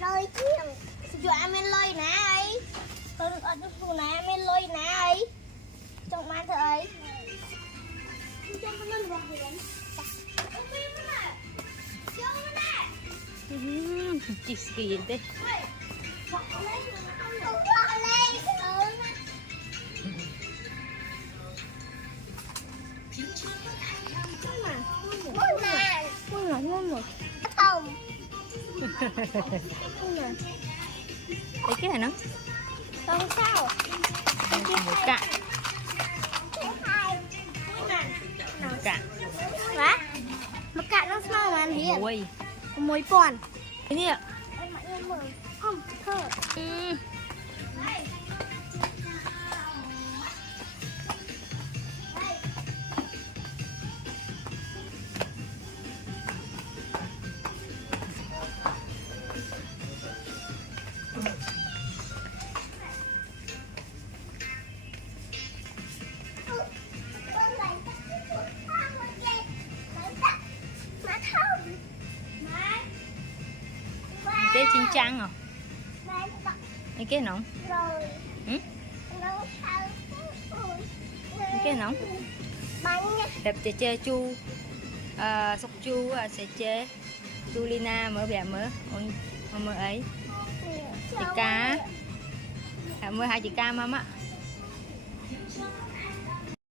lôi chiên dù anh men lôi nè ấy con ở trong khu nè men lôi nè ấy trong mang thợ ấy trong con lên gì đấy chị gì thế ngon không đấy cái này nó không sao một cạn cạn hả một cạn nó sao mà anh hiền mùi mùi còn cái gì ạ không thơ thế chín trắng à cái nóng ừ? cái nóng đẹp chế chế chu sóc chu sẽ chế chu lina mở bẻ mở mở ấy chị cá mở hai chị ca mama